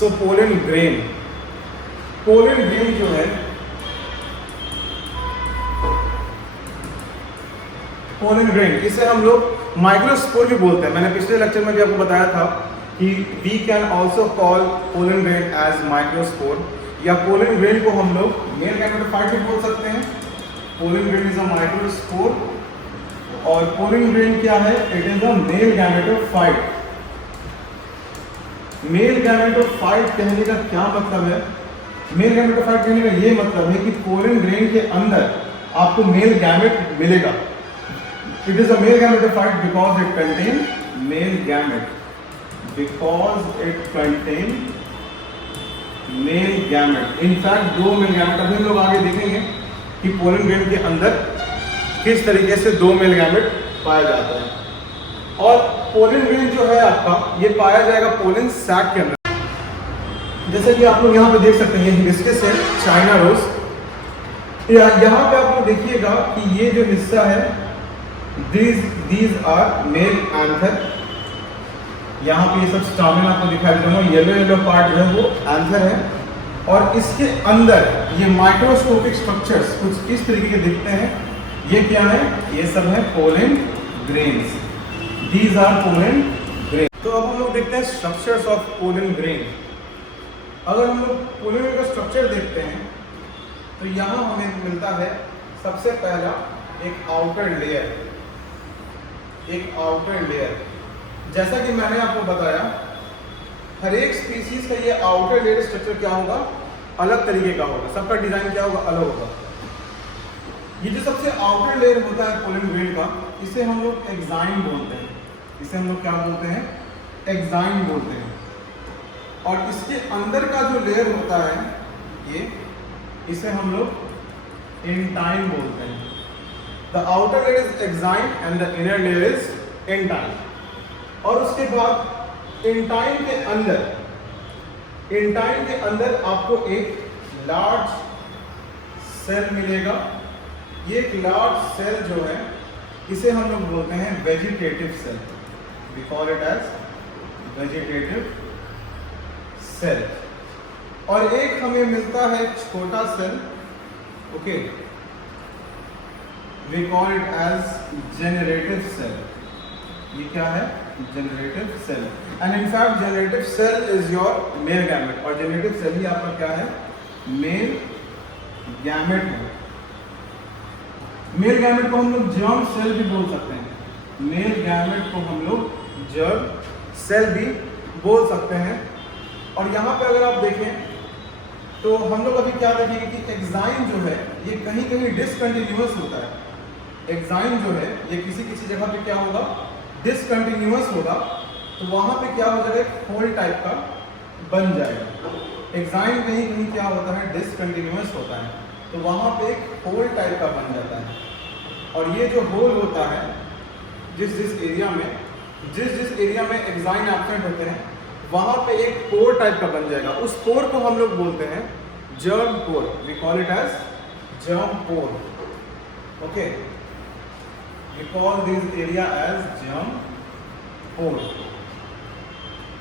So pollen grain जो है, pollen grain, इसे हम लोग माइक्रोस्पोर भी बोलते हैं। मैंने पिछले लेक्चर में भी आपको बताया था कि we can also call pollen grain as microspore, या पोलन ग्रेन को हम लोग मेल गैमेटोफाइट भी बोल सकते हैं। Pollen grain is a microspore, और पोलन ग्रेन क्या है? It is a male gametophyte. Male gametophyte कहने का क्या मतलब है? मेल गैमेटोफाइट कहने का ये मतलब है कि पोलन ग्रेन के अंदर आपको मेल गैमेट मिलेगा। It is a male gametophyte because it contain male gamete, because it contain male gamete. In fact दो मेल गैमेट, अभी हम लोग आगे देखेंगे कि पोलन ग्रेन के अंदर किस तरीके से दो मेल गैमेट पाया जाता है। और पोलन ग्रेन जो है आपका, ये पाया जाएगा पोलन सैक के अंदर। जैसे कि आप लोग यहाँ पे देख सकते हैं, ये हिबिस्कस है, चाइना रोज। यहाँ पे आप लोग देखिएगा कि ये जो हिस्सा है, these are मेल एंथर। यहाँ पे ये सब स्टामिन आपको दिखाई दे रहा है, येलो पार्ट जो है वो एंथर है। और इसके अंदर ये माइक्रोस्कोपिक स्ट्रक्चर्स कुछ इस तरीके के दिखते हैं। ये क्या है? ये सब है pollen grains. These are pollen grain। तो अब हम लोग देखते हैं स्ट्रक्चर्स ऑफ पोलन ग्रेन। अगर हम लोग पोलन ग्रेन का स्ट्रक्चर देखते हैं तो यहाँ हमें मिलता है सबसे पहला एक आउटर लेयर। एक आउटर लेयर, जैसा कि मैंने आपको बताया, हर एक स्पीसीज का ये आउटर लेयर स्ट्रक्चर क्या होगा? अलग तरीके का होगा, सबका डिजाइन क्या होगा? अलग होगा। ये जो सबसे आउटर लेयर होता है पोलन ग्रेन का, इसे हम लोग एक्साइन बोलते हैं। इसे हम लोग क्या बोलते हैं? एक्साइन बोलते हैं। और इसके अंदर का जो लेयर होता है ये, इसे हम लोग इंटाइन बोलते हैं। The outer layer is exine and the inner layer is intine. और उसके बाद इंटाइन के अंदर आपको एक लार्ज सेल मिलेगा। ये एक लार्ज सेल जो है, इसे हम लोग बोलते हैं vegetative cell. We call it as vegetative cell। और एक हमें मिलता है छोटा cell, okay, we call it as generative cell। ये क्या है? generative cell। and in fact generative cell is your male gamete, और generative cell ही आपका क्या है? male gamete है। male gamete को हम लोग germ cell भी बोल सकते हैं। मेल गैमेट को हम लोग जर्म सेल भी बोल सकते हैं। और यहाँ पे अगर आप देखें तो हम लोग अभी क्या देखेंगे कि एक्साइन जो है ये कहीं कहीं डिसकंटिन्यूअस होता है। एक्साइन जो है ये किसी किसी जगह पे क्या होगा? डिसकंटिन्यूअस होगा। तो वहाँ पे क्या हो जाएगा? एक होल टाइप का बन जाएगा। एक्साइन कहीं कहीं क्या होता है? डिसकंटिन्यूअस होता है, तो वहाँ पे एक होल टाइप का बन जाता है। और ये जो होल होता है, जिस जिस एरिया में एक्साइन एब्सेंट होते हैं, वहाँ पे एक पोर टाइप का बन जाएगा। उस पोर को हम लोग बोलते हैं germ pore. We call it as germ pore, okay. We call this area as germ pore,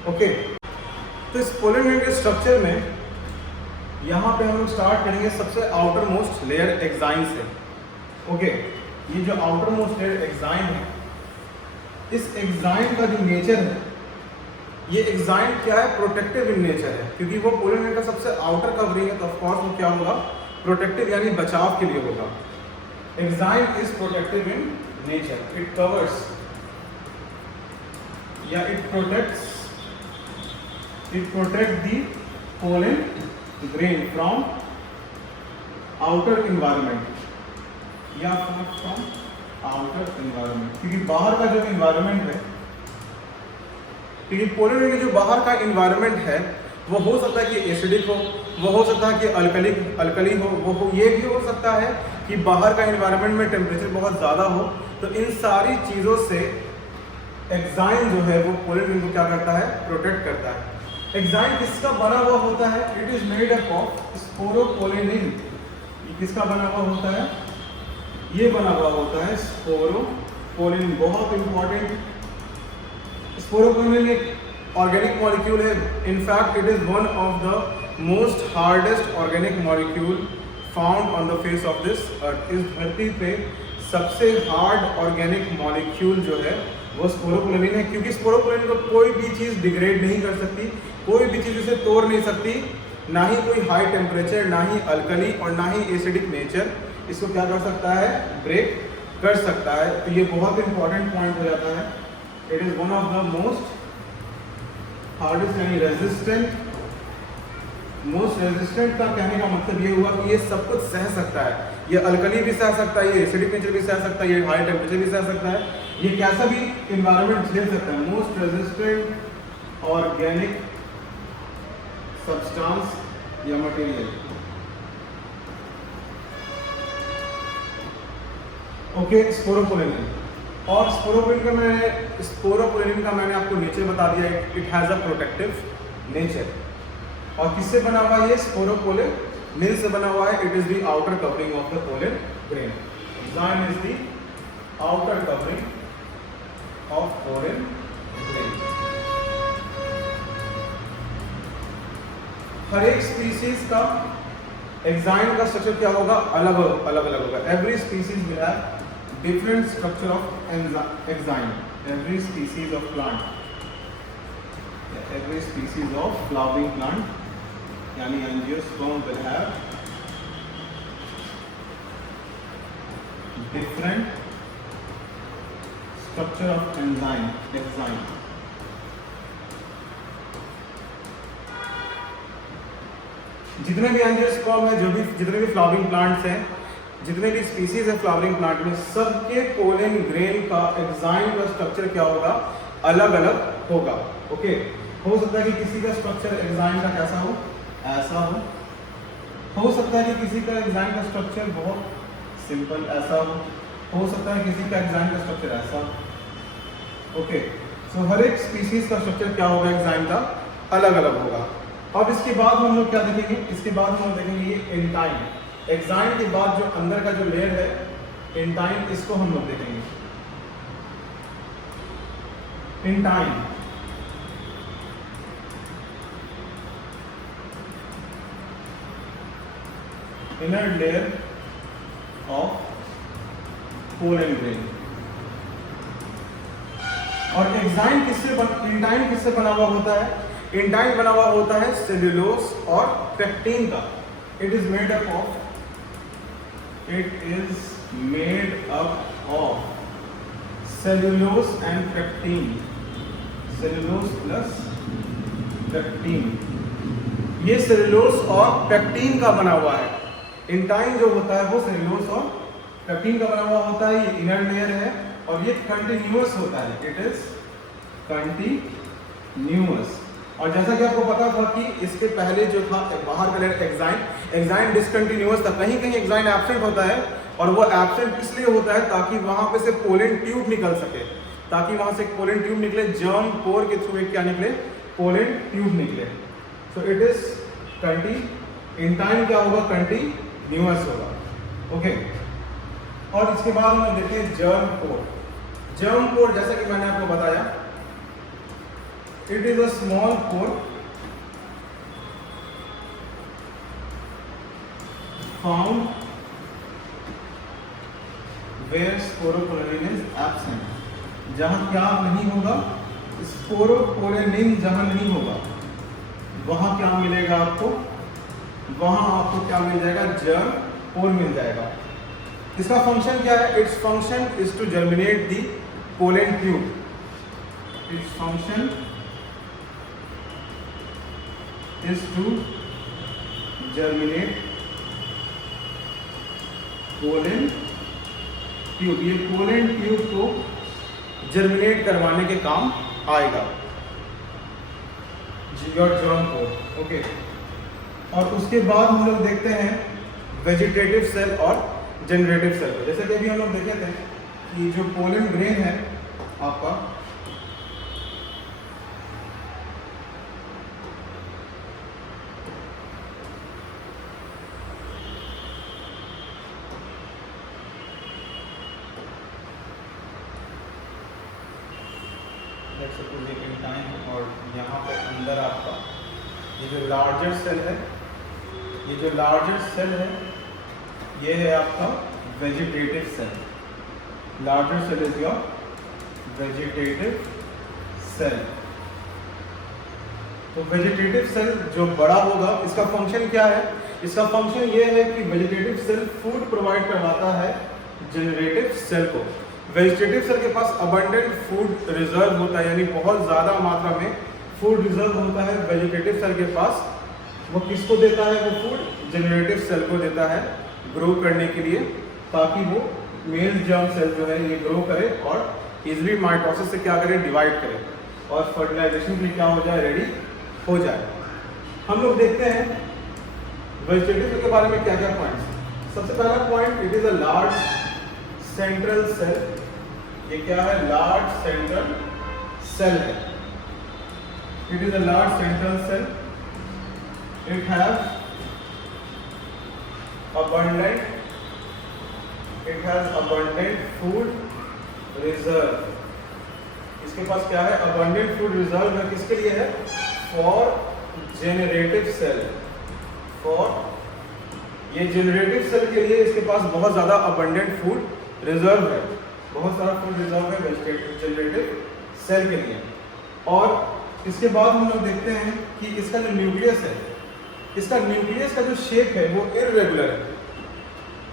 okay. तो इस पोलन ग्रेन के स्ट्रक्चर में यहाँ पे हम लोग स्टार्ट करेंगे सबसे आउटर मोस्ट लेयर एक्साइन से, ओके। ये जो आउटर मोस्ट लेयर एक्साइन है, इस एक्साइन का जो नेचर है, ये एक्साइन क्या है? प्रोटेक्टिव इन नेचर है, क्योंकि वो पोलन ग्रेन का सबसे आउटर कवरिंग है, तो ऑफ कोर्स वो क्या होगा? प्रोटेक्टिव, यानी बचाव के लिए होगा। Exine is protective in nature. It covers या it protect the pollen grain from outer environment या फ्रॉम आउटर इन्वायरमेंट। क्योंकि बाहर का जो इन्वायरमेंट है, क्योंकि पोलन ग्रेन की जो बाहर का इन्वायरमेंट है, वो हो सकता है कि एसिडिक हो, वो हो सकता है कि अल्कली हो, ये भी हो सकता है कि बाहर का इन्वायरमेंट में टेम्परेचर बहुत ज़्यादा हो। तो इन सारी चीज़ों से एक्साइन जो है वो पोलन ग्रेन को क्या करता है? प्रोटेक्ट करता है। एक्साइन किसका बना हुआ होता है? It is made up of sporopollenin. ये किसका बना हुआ होता है? ये बना हुआ होता है स्पोरोपोलिनिन। बहुत इंपॉर्टेंट। स्पोरोपोलिनिन एक ऑर्गेनिक मॉलिक्यूल है, in fact it is one of the most hardest organic molecule found on the face of this earth. इस धरती पे सबसे हार्ड ऑर्गेनिक मॉलिक्यूल जो है वो स्पोरोपोलिन है, क्योंकि स्पोरोपोलिन को कोई भी चीज़ डिग्रेड नहीं कर सकती, कोई भी चीज़ इसे तोड़ नहीं सकती, ना ही कोई हाई टेम्परेचर, ना ही अल्कली और ना ही एसिडिक नेचर इसको क्या कर सकता है, ब्रेक कर सकता है। तो ये बहुत इंपॉर्टेंट पॉइंट हो जाता है। It is one of the most hardest यानी रेजिस्टेंट। मोस्ट रेजिस्टेंट का कहने का मतलब ये हुआ कि ये सब कुछ सह सकता है, ये अल्कली भी सह सकता है, ये एसिडिक नेचर भी सह सकता है, ये हाई टेम्परेचर भी सह सकता है, ये कैसा भी इन्वायरमेंट झेल सकता है। मोस्ट रेजिस्टेंट ऑर्गेनिक सब्सटेंस या मटेरियल। Okay, sporopollenin. और स्पोरोपोलिन का मैंने आपको नेचर बता दिया, it has a protective nature. और किससे बना हुआ है ये स्पोरोपोलिन? नील से बना हुआ है। It is the outer covering of the pollen grain. Enzyme is the outer covering of pollen grain. हर एक स्पीसीज का एंजाइम का स्ट्रक्चर क्या होगा? अलग अलग होगा। Every species will have different structure of enzyme. Every species of plant, every species of flowering plant, yani angiosperm will have different structure of enzyme. जितने भी एंजियोस्पर्म है, जो भी जितने भी फ्लावरिंग प्लांट्स हैं, जितने भी स्पीसीज है फ्लावरिंग प्लांट में, सबके पोलन ग्रेन का एंजाइम का स्ट्रक्चर क्या होगा? अलग अलग होगा। ओके, हो सकता है कि किसी का स्ट्रक्चर एंजाइम का कैसा हो? ऐसा हो सकता है कि किसी का एंजाइम का स्ट्रक्चर बहुत सिंपल ऐसा हो सकता है किसी का एंजाइम का स्ट्रक्चर ऐसा। ओके, सो हर एक स्पीसीज का स्ट्रक्चर क्या होगा? एंजाइम का अलग अलग होगा। अब इसके बाद हम लोग क्या देखेंगे? इसके बाद हम लोग देखेंगे ये एंजाइम। एंजाइम के बाद जो अंदर का जो लेयर है एंजाइम, इसको हम लोग देखेंगे। Enzyme inner layer of pollen grain. और एंजाइम किससे बना हुआ होता है? एंजाइम बना हुआ होता है सेल्यूलोज और पेक्टिन का। It is made up of cellulose and pectin. Cellulose plus pectin. ये सेल्यूलोज और पेक्टिन का बना हुआ है। एंजाइम जो होता है वो सेल्यूलोज और पेक्टिन का बना हुआ होता है। ये इनर लेयर है और ये कंटिन्यूअस होता है। It is continuous. और जैसा कि आपको पता था कि इसके पहले जो था बाहर का लेयर एंजाइम डिसकंटिन्यूअस था। कहीं कहीं एंजाइम एब्सेंट होता है और वो एब्सेंट इसलिए होता है ताकि वहां पे से पोलन ट्यूब निकल सके, ताकि वहां से पोलन ट्यूब निकले, जर्म पोर के थ्रू एक क्या निकले? पोलन ट्यूब निकले। सो इट इज एंजाइम क्या होगा? कंटिन्यूअस होगा। ओके, और इसके बाद हम देखते हैं जर्म पोर। जर्म पोर जैसा कि मैंने आपको बताया, it is a small pore found where sporopollen is absent। जहां क्या नहीं होगा? स्पोरोपोलिन जहां नहीं होगा वहां क्या मिलेगा आपको? वहां आपको क्या मिल जाएगा? जर्म पोर मिल जाएगा। इसका फंक्शन क्या है? Its function is to germinate the pollen tube. Its function is to germinate pollen tube. ये पोलन ट्यूब को जर्मिनेट करवाने के काम आएगा योर जर्म पोर। ओके, और उसके बाद हम लोग देखते हैं वेजिटेटिव सेल और जनरेटिव सेल। जैसे कि अभी हम लोग देखे थे कि जो पोलन ग्रेन है आपका, सपोज एक एंजाइम और यहाँ पे अंदर आपका ये जो लार्जर सेल है, ये जो लार्जर सेल है ये है आपका vegetative cell. Larger cell is your vegetative cell. तो वेजिटेटिव सेल जो बड़ा होगा इसका फंक्शन क्या है? इसका फंक्शन ये है कि वेजिटेटिव सेल फूड प्रोवाइड करवाता है जनरेटिव सेल को। वेजिटेटिव सेल के पास अबंडेंट फूड रिजर्व होता है, यानी बहुत ज़्यादा मात्रा में फूड रिजर्व होता है वेजिटेटिव सेल के पास। वो किसको देता है? वो फूड जनरेटिव सेल को देता है ग्रो करने के लिए, ताकि वो मेल जर्म सेल जो है ये ग्रो करे और इजली माइटोसिस से क्या करे? डिवाइड करे और फर्टिलाइजेशन के लिए क्या हो जाए? रेडी हो जाए। हम लोग देखते हैं वेजिटेटिव सेल के बारे में क्या क्या पॉइंट्स। सबसे पहला point, it is a large central cell. ये क्या है? लार्ज सेंट्रल सेल है। It is a large central cell. It has abundant food reserve। इसके पास क्या है? abundant food reserve है। किसके लिए है? for generative cell। for ये generative cell के लिए इसके पास बहुत ज़्यादा abundant food reserve है, बहुत सारा food reserve है generative cell के लिए। और इसके बाद हम लोग देखते हैं कि इसका जो न्यूक्लियस है, इसका न्यूक्लियस का जो शेप है वो इररेगुलर है।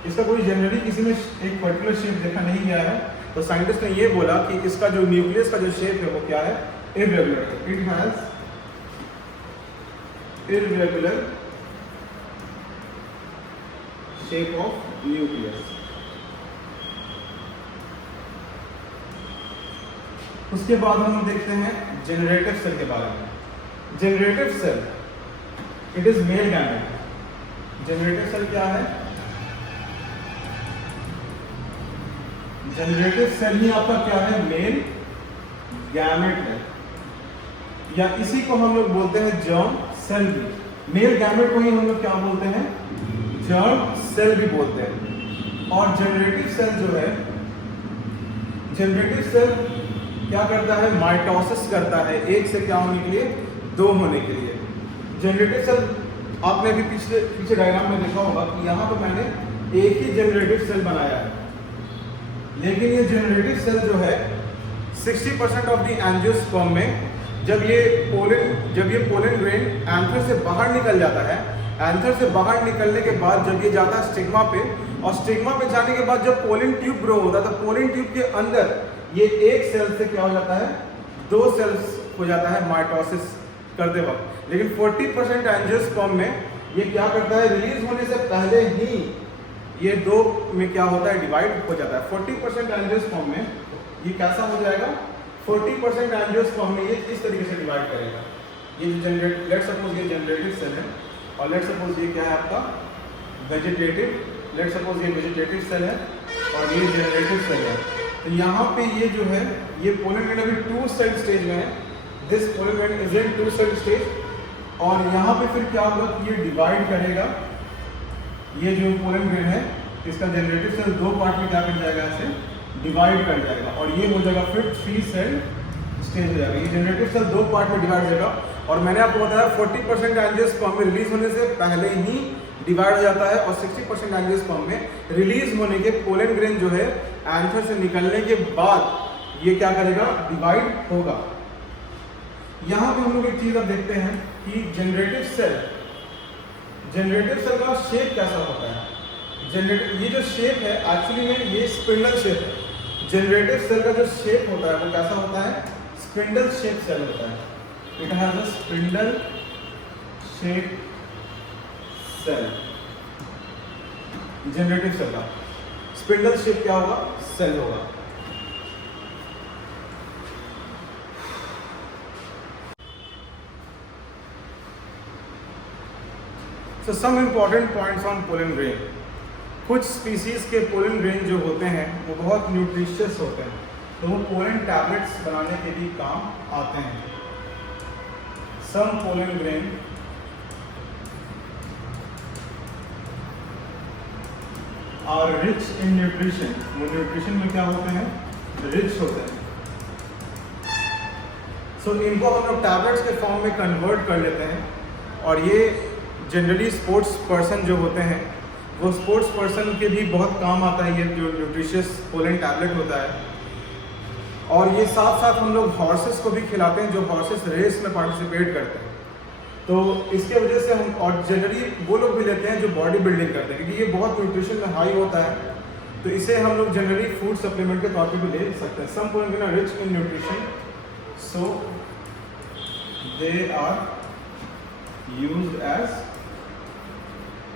इसका कोई जनरली किसी में एक पर्टिकुलर शेप देखा नहीं गया है, तो साइंटिस्ट ने ये बोला कि इसका जो न्यूक्लियस का जो शेप है वो क्या है? इररेगुलर है। It has irregular shape of nucleus. उसके बाद हम देखते हैं जनरेटिव सेल के बारे में। Generative cell it is male gamete. Generative cell क्या है? जनरेटिव सेल ही आपका क्या है? मेल गैमेट है, या इसी को हम लोग बोलते हैं जर्म सेल भी। मेल गैमेट को ही हम लोग क्या बोलते हैं? जर्म सेल भी बोलते हैं। और जनरेटिव सेल जो है, जनरेटिव सेल क्या करता है? माइटोसिस करता है, एक से क्या होने के लिए? दो होने के लिए। जनरेटिव सेल आपने अभी पीछे डायग्राम में देखा होगा कि यहाँ पर मैंने एक ही जनरेटिव सेल बनाया है, लेकिन ये जनरेटिव सेल जो है 60% ऑफ द एंजियोस्पर्म में जब ये पोलन ग्रेन एंथर से बाहर निकल जाता है, एंथर से बाहर निकलने के बाद जब ये जाता है स्टिग्मा पे, और स्टिग्मा पे जाने के बाद जब पोलन ट्यूब ग्रो होता है, तो पोलन ट्यूब के अंदर ये एक सेल से क्या हो जाता है? दो सेल्स हो जाता है माइटोसिस करते वक्त। लेकिन 40% एंजियोस्पर्म में ये क्या करता है? रिलीज होने से पहले ही ये दो में क्या होता है? डिवाइड हो जाता है। 40% एंजियोस्पर्म में ये कैसा हो जाएगा? 40% एंजियोस्पर्म में ये इस तरीके से डिवाइड करेगा। ये जो लेट सपोज ये जनरेटिव सेल है, और लेट सपोज ये क्या है आपका? वेजिटेटिव। लेट सपोज ये वेजिटेटिव सेल है और ये जनरेटिव सेल है। तो यहाँ पे ये जो है, ये पोलन ग्रेन अभी 2 सेल स्टेज में है। This pollen grain is in 2 cell stage. और यहाँ पे फिर क्या होगा कि ये डिवाइड करेगा। ये जो पोलन ग्रेन है इसका जनरेटिव सेल 2 पार्ट में क्या कर जाएगा? ऐसे डिवाइड कर जाएगा, और ये हो जाएगा फिर 3 सेल स्टेज हो जाएगा। ये जनरेटिव सेल 2 पार्ट में डिवाइड हो जाएगा। और मैंने आपको बताया 40% एंजियोस्पर्म में रिलीज होने से पहले ही डिवाइड हो जाता है, और 60% एंजियोस्पर्म में रिलीज होने के पोलन ग्रेन जो है एंथर से निकलने के बाद ये क्या करेगा? डिवाइड होगा। यहाँ पे हम लोग एक चीज अब देखते हैं कि जनरेटिव सेल का शेप कैसा होता है। जनरेटिव ये जो शेप है एक्चुअली में ये स्पिंडल शेप है। जनरेटिव सेल का जो शेप होता है वो कैसा होता है? स्पिंडल शेप सेल होता है। It has a spindle shape cell. Generative cell का स्पिंडल शेप क्या होगा? सेल होगा। So some important points on pollen grain। कुछ स्पीसीज के पोलन ग्रेन जो होते हैं वो बहुत न्यूट्रिशियस होते हैं, तो वो पोलन टैबलेट्स बनाने के लिए काम आते हैं। Some pollen grain are rich in nutrition. वो न्यूट्रिशन में क्या होते हैं? रिच होते हैं। सो इनको हम लोग टैबलेट्स के फॉर्म में कन्वर्ट कर लेते हैं, और ये जनरली स्पोर्ट्स पर्सन जो होते हैं वो स्पोर्ट्स पर्सन के भी बहुत काम आता है ये जो न्यूट्रिशियस पोलन टैबलेट होता है। और ये साथ साथ हम लोग हॉर्सेस को भी खिलाते हैं जो हॉर्सेस रेस में पार्टिसिपेट करते हैं। तो इसके वजह से हम, और जनरली वो लोग भी लेते हैं जो बॉडी बिल्डिंग करते हैं, क्योंकि ये बहुत न्यूट्रिशन में हाई होता है, तो इसे हम लोग जनरली फूड सप्लीमेंट के तौर पे भी ले सकते हैं। Some pollen grain are rich in nutrition, so they are used as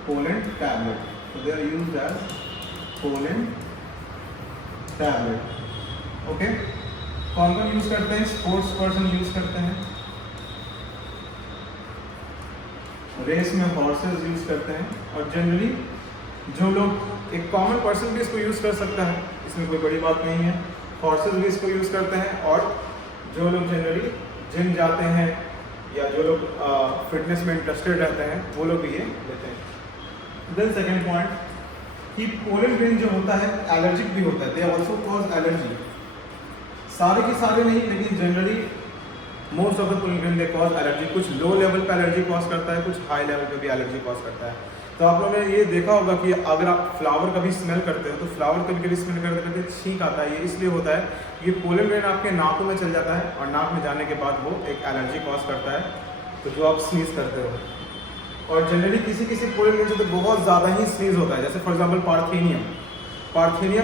pollen tablet, so they are used as pollen tablet. Okay, कौन कौन यूज करते हैं? स्पोर्ट्स पर्सन यूज करते हैं, रेस में हॉर्सेस यूज करते हैं, और जनरली जो लोग, एक कॉमन पर्सन भी इसको यूज कर सकता है, इसमें कोई बड़ी बात नहीं है। हॉर्सेस भी इसको यूज करते हैं, और जो लोग जनरली जिम जाते हैं या जो लोग फिटनेस में इंटरेस्टेड रहते हैं वो लोग भी ये लेते हैं। देन सेकेंड पॉइंट कि पोलन ग्रेन जो होता है एलर्जिक भी होता है, दे ऑल्सो कॉज एलर्जी। सारे के सारे नहीं, लेकिन generally most of the pollen grain they cause allergy. कुछ लो लेवल पे एलर्जी कॉज करता है, कुछ हाई लेवल पे भी एलर्जी कॉज करता है। तो आप लोगों ने ये देखा होगा कि अगर आप फ्लावर कभी स्मेल करते हो तो फ्लावर कभी कभी स्मेल करते करते छींक आता है। ये इसलिए होता है कि पोलन ग्रेन आपके नाकों में चल जाता है, और नाक में जाने के बाद वो एक एलर्जी कॉज करता है, तो जो आप स्नीज करते हो। और जनरली किसी किसी पोलन ग्रेन से तो बहुत ज़्यादा ही स्नीज होता है, जैसे फॉर एग्जांपल पार्थेनियम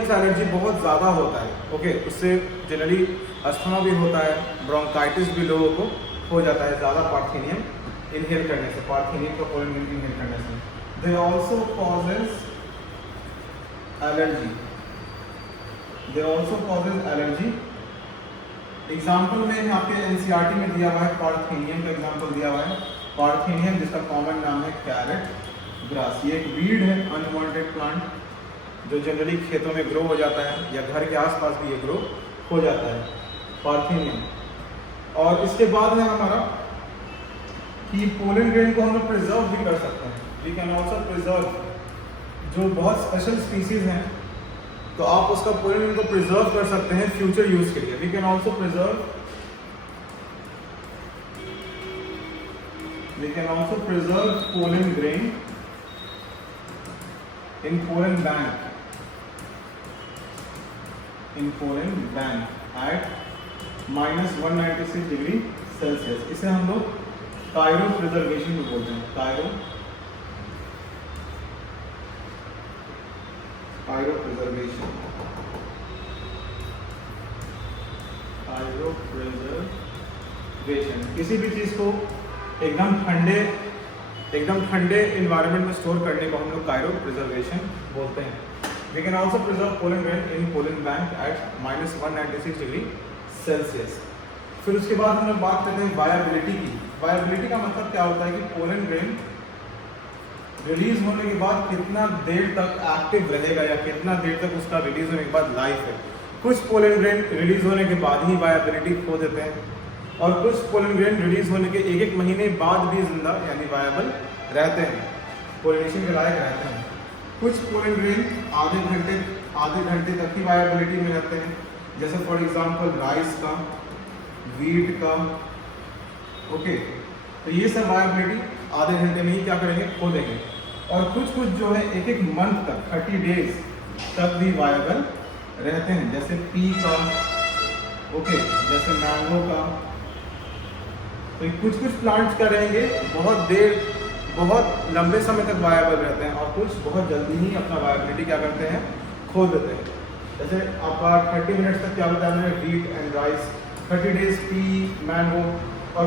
से एलर्जी बहुत ज़्यादा होता है। ओके, उससे जनरली अस्थमा भी होता है, ब्रोंकाइटिस भी लोगों को हो जाता है ज़्यादा पार्थेनियम इनहेल करने से, पार्थेनियम का पोलन ग्रेन इनहेल करने से। They also causes allergy, example में आपके एनसीईआरटी में दिया हुआ है, पार्थेनियम का एग्जाम्पल दिया हुआ है। पार्थेनियम जिसका कॉमन नाम है कैरेट ग्रास, ये एक वीड है, अनवांटेड प्लांट, जो जनरली खेतों में ग्रो हो जाता है या घर के आसपास भी ये ग्रो हो जाता है, पार्थेनियम। और इसके बाद है हमारा कि पोलन ग्रेन को हम लोग प्रिजर्व भी कर सकते हैं। वी कैन ऑल्सो प्रिजर्व, जो बहुत स्पेशल स्पीसीज हैं तो आप उसका पोलन ग्रेन को प्रिजर्व कर सकते हैं फ्यूचर यूज के लिए। We can also preserve pollen grain in pollen bank at -196 degree Celsius. इसे हम लोग कायरो प्रिजर्वेशन भी बोलते हैं, कायरो प्रिजर्वेशन। किसी भी चीज़ को एकदम ठंडे इन्वायरमेंट में स्टोर करने को हम लोग कायरो प्रिजर्वेशन बोलते हैं। We can also preserve pollen grain in pollen bank at -196 degree Celsius. फिर उसके बाद हम लोग बात करते हैं वायबिलिटी की। वायबिलिटी का मतलब क्या होता है कि पोलन ग्रेन रिलीज होने के बाद कितना देर तक एक्टिव रहेगा या कितना देर तक उसका रिलीज होने के बाद लाइफ है। कुछ पोलन ग्रेन रिलीज होने के बाद ही वायबिलिटी खो देते हैं, और कुछ पोलन ग्रेन रिलीज होने के एक महीने बाद भी जिंदा यानी वायबल रहते हैं, पोलिनेशन के लायक रहते हैं। कुछ पोलन ग्रेन आधे घंटे तक ही वायबिलिटी में रहते हैं, जैसे फॉर एग्जांपल राइस का, वीट का। ओके, तो ये सब वायबिलिटी आधे घंटे में ही क्या करेंगे, खो देंगे। और कुछ जो है एक मंथ तक, 30 डेज तक भी वायबल रहते हैं, जैसे पी का, ओके, जैसे मैंगो का। तो कुछ प्लांट्स क्या रहेंगे, बहुत लंबे समय तक वायबल रहते हैं, और कुछ बहुत जल्दी ही अपना वायबिलिटी क्या करते हैं, खो देते हैं। जैसे आपका 30 मिनट्स तक क्या बताया मैंने, wheat and rice, 30 days P, mango, और